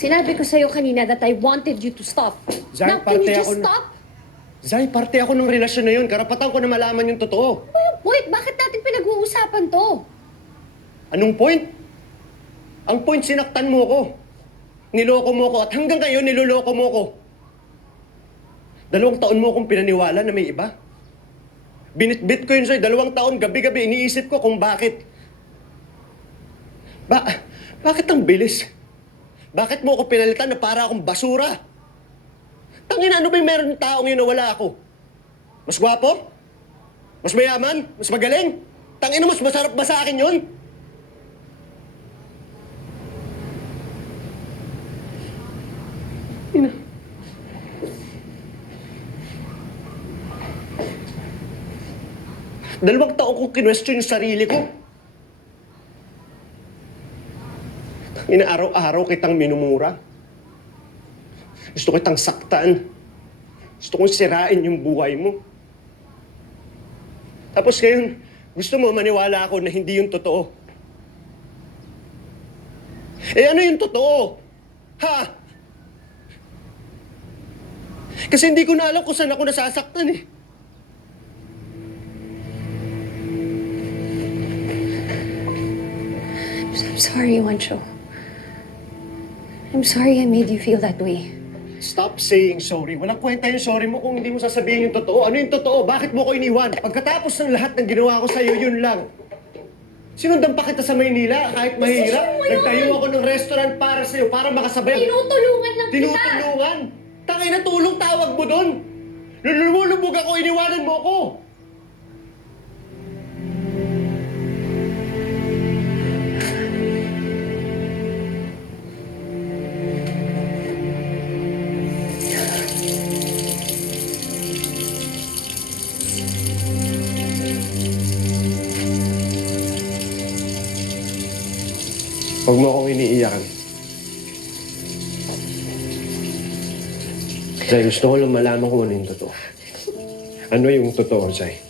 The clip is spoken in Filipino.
Sinabi ko sa'yo kanina that I wanted you to stop. Zay, Now, can you parte just ako stop? Zay, parte ako ng relasyon na yun. Karapatan ko na malaman yung totoo. Ano yung point? Bakit natin pinag-uusapan to? Anong point? Ang point, sinaktan mo ko. Niloko mo ko at hanggang ngayon niloloko mo ko. 2 taon mo akong pinaniwala na may iba. Binitbit ko yun sa'yo. 2 taon, gabi-gabi, iniisip ko kung bakit. Bakit ang bilis? Bakit mo ako pinalitan na para akong basura? Tangina, ano ba yung meron ng taong yun na wala ako? Mas gwapo? Mas mayaman? Mas magaling? Tangina, mas masarap ba sa akin yun? Ina. Dalawang taon kong kinwestiyon yung sarili ko. Tangina, araw-araw kitang minumura. Gusto kitang saktan. Gusto kong sirain yung buhay mo. Tapos ngayon, gusto mo maniwala ako na hindi yung totoo. Eh ano yung totoo? Ha? Kasi hindi ko na alam kung saan ako nasasaktan eh. I'm sorry, Juancho. I'm sorry I made you feel that way. Stop saying sorry. Walang kwenta yung sorry mo kung hindi mo sasabihin yung totoo. Ano yung totoo? Bakit mo ko iniwan? Pagkatapos ng lahat ng ginawa ko sa'yo, yun lang. Sinundan pa kita sa Maynila kahit mahirap. Decision mo yun! Nagtayo ako ng restaurant para sa'yo, para makasabay. Tinutulungan lang kita! Tinutulungan? Tangay na tulong tawag mo doon. Lumulubog ako, iniwanan mo ko. Huwag mo akong iniiyakan. Zay, gusto ko lang malaman kung ano yung totoo. Ano yung totoo, Zay?